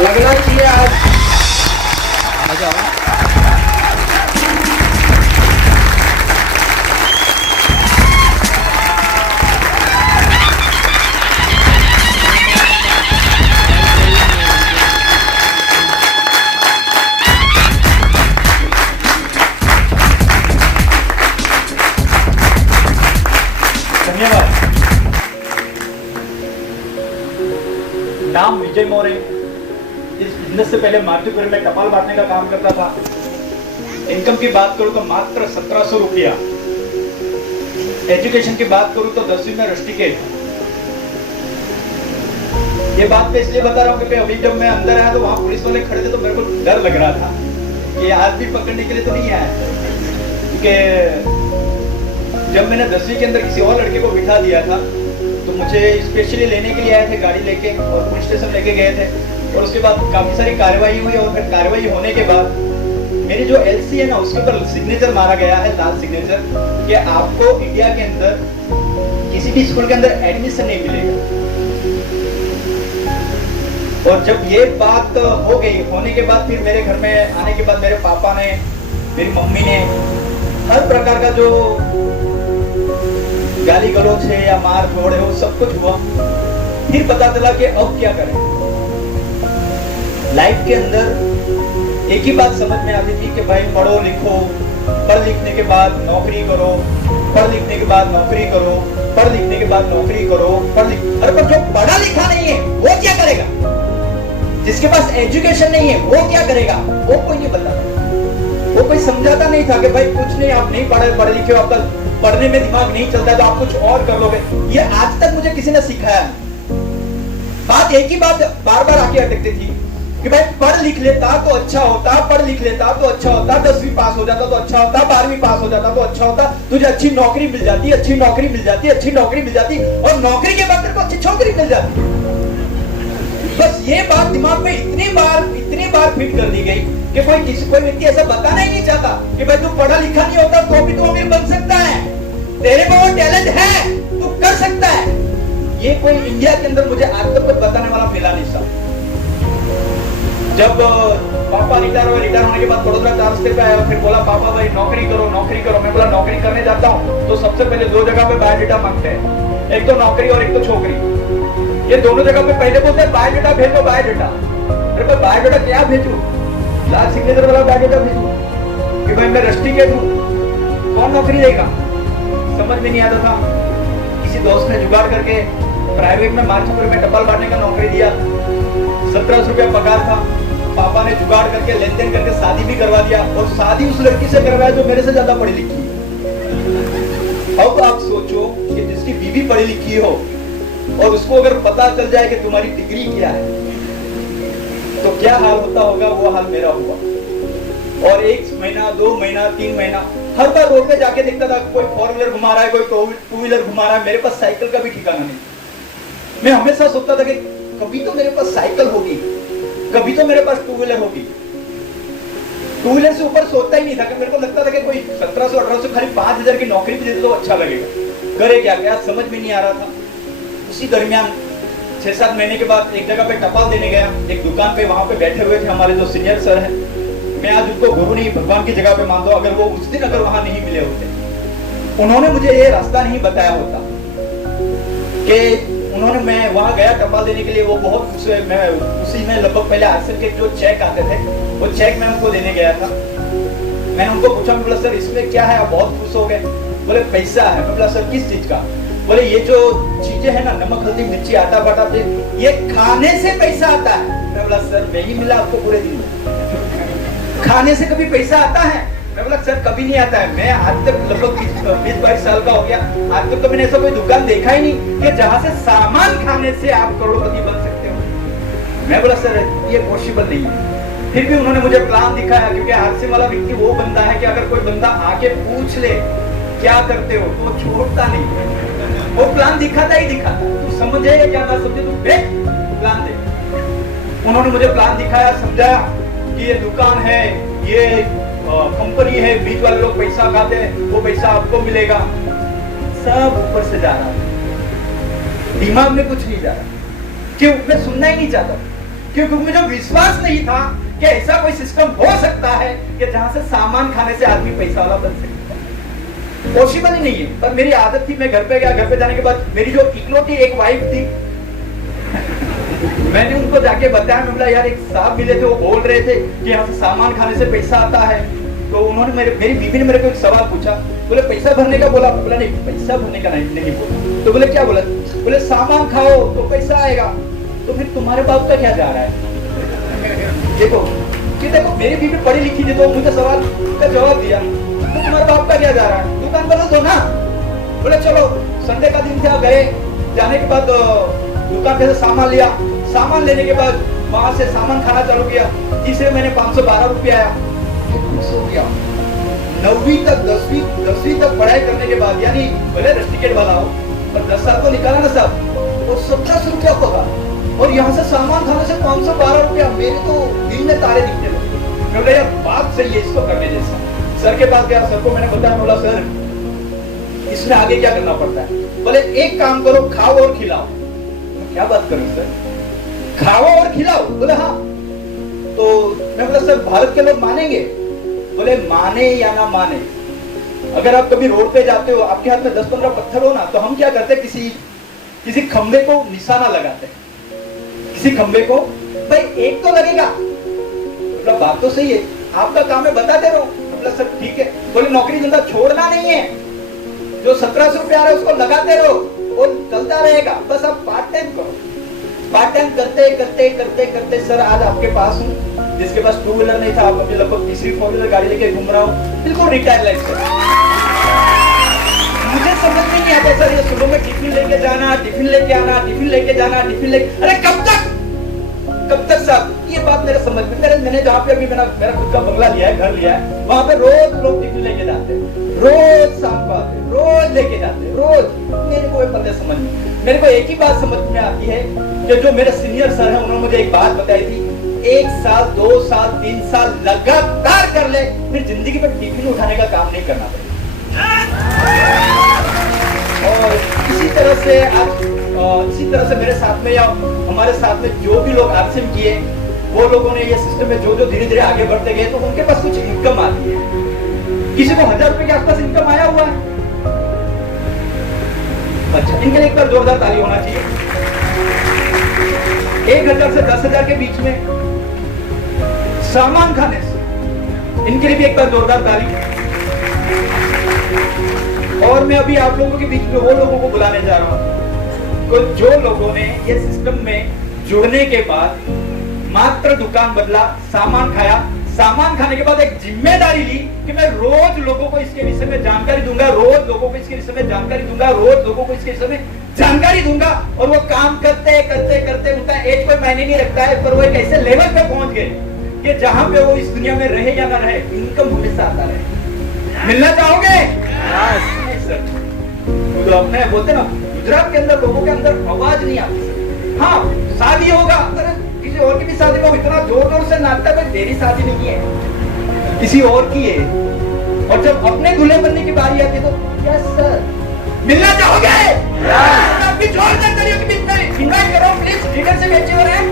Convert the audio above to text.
लगना चाहिए आज। मजा आओ। धन्यवाद। नाम विजय मौर्य। इस बिजनेस से पहले मारुतिपुर में टपाल बांटने का काम करता था। इनकम की बात करूं तो मात्र 1700 रुपया। एजुकेशन की बात करूं तो 10वीं में रस्टिकेट। ये बात मैं इसलिए बता रहा हूं कि अभी जब मैं अंदर आया तो वहां पुलिस वाले खड़े थे तो मेरे को डर लग रहा था कि आज भी पकड़ने के लिए तो नहीं आया। क्योंकि जब मैंने 10वीं के अंदर किसी और लड़के को बिठा दिया था तो मुझे स्पेशली लेने के लिए आए थे गाड़ी लेके और पुलिस स्टेशन लेके गए थे। और उसके बाद काफी सारी कार्रवाई हुई और फिर कार्रवाई होने के बाद मेरी जो एलसी है ना उसके ऊपर सिग्नेचर मारा गया है, लाल सिग्नेचर, कि आपको इंडिया के अंदर किसी भी स्कूल के अंदर एडमिशन नहीं मिलेगा। और जब ये बात हो गई, होने के बाद फिर मेरे घर में आने के बाद मेरे पापा ने, मेरी मम्मी ने हर प्रकार का जो गाली गलौज है या मार तोड़ है वो सब कुछ हुआ। फिर पता चला कि अब क्या करें। लाइफ के अंदर एक ही बात समझ में आती थी कि भाई पढ़ो लिखो, पढ़ लिखने के बाद नौकरी करो, पढ़ लिखने के बाद नौकरी करो, पढ़ लिखने के बाद नौकरी करो, अरे पर जो पढ़ा लिखा नहीं है वो क्या करेगा? जिसके पास एजुकेशन नहीं है वो क्या करेगा? वो कोई नहीं बताता। वो कोई समझाता नहीं था कि भाई कुछ नहीं, आप नहीं पढ़े लिखे हो, आपका पढ़ने में दिमाग नहीं चलता तो आप कुछ और कर लोगे। ये आज तक मुझे किसी ने सिखाया। बात एक ही बात बार बार आके अटकती थी कि भाई पढ़ लिख लेता तो अच्छा होता, पढ़ लिख लेता तो अच्छा होता, 10वीं पास हो जाता तो अच्छा होता, 12वीं पास हो जाता तो अच्छा होता, तुझे अच्छी नौकरी मिल जाती, अच्छी नौकरी मिल जाती, अच्छी नौकरी मिल जाती और नौकरी के बाद तेरे को अच्छी छोकरी मिल जाती। बस ये बात दिमाग में इतनी बार फिट कर दी गई कि कोई व्यक्ति ऐसा बताना ही नहीं चाहता कि भाई तू पढ़ा लिखा नहीं होता तो भी तू अमीर बन सकता है, तेरे में वो टैलेंट है, तू कर सकता है। ये कोई इंडिया के अंदर मुझे आज तक बताने वाला मिला नहीं था। जब पापा रिटायर होने के बाद बड़ोदरा 4 रस्ते पे आया, फिर बोला पापा भाई नौकरी करो, नौकरी करो। मैं बोला नौकरी करने जाता हूँ तो सबसे पहले 2 जगह पे बायोडेटा मांगते हैं, एक तो नौकरी और एक तो छोकरी। ये दोनों जगह पे पहले बोलते हैं बायोडेटा भेजो, बायोडेटा। अरे भाई बायोडेटा क्या भेजू? लाल सिग्नेचर वाला बायोडेटा भेजू कि भाई मैं रस्टिकेट हूँ, कौन नौकरी देगा? समझ में नहीं आता था। किसी दोस्त ने जुगाड़ करके प्राइवेट में मारुतिपुर में टपाल बांटने का नौकरी दिया। 1700 रुपया पगार था। पापा ने जुगाड़ करके लेन देन करके शादी भी करवा दिया और शादी उस लड़की से करवाया जो मेरे से ज्यादा पढ़ी लिखी। अब आप सोचो कि जिसकी बीवी पढ़ी लिखी हो और उसको अगर पता चल जाए कि तुम्हारी डिग्री क्या है तो क्या हाल होता होगा, वो हाल मेरा हुआ। और 1 महीना 2 महीना 3 महीना हर बार रोड पे जाके देखता था कोई 4 व्हीलर घुमा रहा है, कोई 2 व्हीलर घुमा रहा है, मेरे पास साइकिल का भी ठिकाना नहीं। मैं हमेशा सोचता था कि कभी तो मेरे पास साइकिल होगी, कभी तो मेरे पास 2 व्हीलर होगी। 2 व्हीलर से ऊपर सोचता ही नहीं था कि मेरे को लगता था कि कोई 1700-1800 खाली 5000 की नौकरी भी दे दे तो अच्छा लगेगा। करे क्या समझ में नहीं आ रहा था। उसी दरमियान 6-7 महीने के बाद एक जगह पे टपाल देने गया, एक दुकान पे, वहां पे बैठे हुए थे हमारे जो सीनियर सर हैं। मैं आज उनको गुरु नहीं भगवान की जगह पे मानता हूं। अगर वो उस दिन अगर वहां नहीं मिले होते, उन्होंने मुझे ये रास्ता नहीं बताया होता कि उन्होंने, मैं वहां गया टपाल देने के लिए, वो बहुत खुश हुए। मैं उसी में लगभग पहले आरसेल के जो चेक आते थे वो चेक मैं उनको देने गया था। मैंने उनको पूछा, मैं बोला सर इसमें क्या है? आप बहुत खुश हो गए। बोले पैसा है। मैं बोला सर किस चीज का? बोले ये जो चीजें है ना, नमक हल्दी मिर्ची आटा बाटा, ये खाने से पैसा आता है। मैं बोला सर नहीं मिला आपको पूरे दिन? खाने से कभी पैसा आता है? मैं बोला सर कभी नहीं आता है। मैं आज तक लगभग 20-22 साल का हो गया, आज तक तो मैंने ऐसा कोई दुकान देखा ही नहीं कि जहां से सामान खाने से आप करोड़पति बन सकते हो। मैं बोला सर ये पॉसिबल नहीं है। फिर भी उन्होंने मुझे प्लान दिखाया, क्योंकि हादसे वाला व्यक्ति वो बंदा है कि अगर कोई बंदा आके पूछ ले क्या करते हो तो छोड़ता नहीं, वो प्लान दिखाता ही दिखाता। तू समझे या क्या ना समझे, तू देख प्लान दे। उन्होंने मुझे प्लान दिखाया, समझाया कि ये दुकान है, ये कंपनी है, बीच वाले लोग पैसा खाते हैं, वो पैसा आपको मिलेगा। सब ऊपर से जा रहा, दिमाग में कुछ नहीं जा रहा, क्यों? मैं सुनना ही नहीं चाहता। क्योंकि मुझे विश्वास नहीं था कि ऐसा कोई सिस्टम हो सकता है कि जहां से सामान खाने से आदमी पैसा वाला बन सकता है। पॉसिबल ही नहीं है। पर मेरी आदत थी, मैं घर पे गया, घर पे जाने के बाद मेरी जो इकलौती एक वाइफ थी मैंने उनको जाके बताया, मैं बोला यार एक साहब मिले थे, वो बोल रहे थे कि यहाँ से सामान खाने से पैसा आता है। तो उन्होंने मेरी बीवी ने मेरे को एक सवाल पूछा, बोले पैसा भरने का बोला? बोला नहीं, पैसा भरने का नहीं बोला। तो बोले क्या बोला? बोले सामान खाओ तो पैसा आएगा। तो फिर तुम्हारे बाप का क्या जा रहा है? देखो कि देखो मेरी बीवी पढ़ी लिखी थी, तो मुझे सवाल का जवाब दिया, तो तुम्हारे बाप का क्या जा रहा है? दुकान बना दो ना। बोले चलो, संडे का दिन था, गए, जाने के बाद दुकान पे से सामान लिया, सामान लेने के बाद वहां से सामान खाना चालू किया। तीसरे महीने 512 रुपया आया। हो गया 9वीं तक 10वीं तक पढ़ाई करने के बाद, यानी भले रस्टिकेट वाला हो पर 10 साल तो निकाला ना साहब, वो 1700 रुपया होगा। और यहाँ से सामान खाने से 512 रुपया, मेरे तो दिन में तारे दिखने लगे। मैं बोला यार बात सही है, इसको करने जैसा। सर के पास गया, सर को मैंने बताया, बोला सर इसमें आगे क्या करना पड़ता है? बोले एक काम करो, खाओ और खिलाओ। क्या बात करूं सर, खाओ और खिलाओ? बोले हाँ। तो मैं बोला सर भारत के लोग मानेंगे? बोले माने या ना माने, अगर आप कभी रोड पे जाते हो, आपके हाथ में 10-15 पत्थर हो ना, तो हम क्या करते, किसी खंबे को निशाना लगाते, किसी खंबे को, भाई एक तो लगेगा। बोला बात तो सही है, आपका काम है, बताते रहो। बोला सर ठीक है। बोले नौकरी धंधा छोड़ना नहीं है, जो 1700 रुपया आ रहा है उसको लगाते रहो, वो चलता रहेगा, बस आप पार्ट टाइम करो। पार्ट टाइम करते करते करते करते सर आज आपके पास हूँ, जिसके पास 2 व्हीलर नहीं था, आप अपनी लगभग तीसरी 4 व्हीलर गाड़ी लेके घूम रहा हूँ, बिल्कुल रिटायर लाइफ से। मुझे समझ में नहीं आता सर, ये सुबह में टिफिन लेके जाना, टिफिन लेके आना, टिफिन लेके जाना, टिफिन लेके, अरे कब तक साहब? ये बात मेरे समझ में, मैंने जहाँ पे अभी मेरा खुद का बंगला लिया है, घर लिया है, वहां पे रोज लोग टिफिन लेके जाते हैं, रोज शाम को आते, रोज लेके जाते, रोज। मेरे को पता समझ में, मेरे को एक ही बात समझ में आती है कि जो मेरे सीनियर सर हैं, उन्होंने मुझे एक बात बताई थी, 1 साल 2 साल 3 साल लगातार कर ले, फिर जिंदगी में टिफिन उठाने का काम नहीं करना पड़ेगा। और इसी तरह से मेरे साथ में या हमारे साथ में जो भी लोग आरसीएम किए, वो लोगों ने ये सिस्टम में जो धीरे धीरे आगे बढ़ते गए, तो उनके पास कुछ इनकम आती है। किसी को 1000 रुपए के आसपास इनकम आया हुआ है। अच्छा, इनके लिए एक बार जोरदार ताली होना चाहिए। 1000 से 10,000 के बीच में सामान खाने से, इनके लिए भी एक बार जोरदार ताली। और मैं अभी आप लोगों के बीच में वो लोगों को बुलाने जा रहा हूं, तो जो लोगों ने ये सिस्टम में जुड़ने के बाद मात्र दुकान बदला, सामान खाया, सामान खाने के बाद एक जिम्मेदारी ली कि मैं रोज लोगों को इसके विषय में जानकारी दूंगा, रोज लोगों को इसके विषय में जानकारी दूंगा, रोज लोगों को इसके विषय में जानकारी दूंगा। और वो काम करते करते करते, उनका एज कोई मायने नहीं रखता है, पर वो एक ऐसे लेवल पे पहुंच गए कि जहां पे वो इस दुनिया में रहे या ना रहे, इनकम हमेशा आता रहे। मिलना चाहोगे? तो अपने बोलते ना, गुजरात के अंदर लोगों के अंदर आवाज नहीं आती। हाँ, शादी होगा, किसी और की भी शादी में इतना जोर जोर से नाचता है, तेरी शादी नहीं है, किसी और की है। और जब अपने दूल्हे बनने की बारी आती है तो यस सर, मिलना चाहोगे? जोरदार तालियों के बीच में इनवाइट करो प्लीज, लीडर से बेचे हो रहे हैं।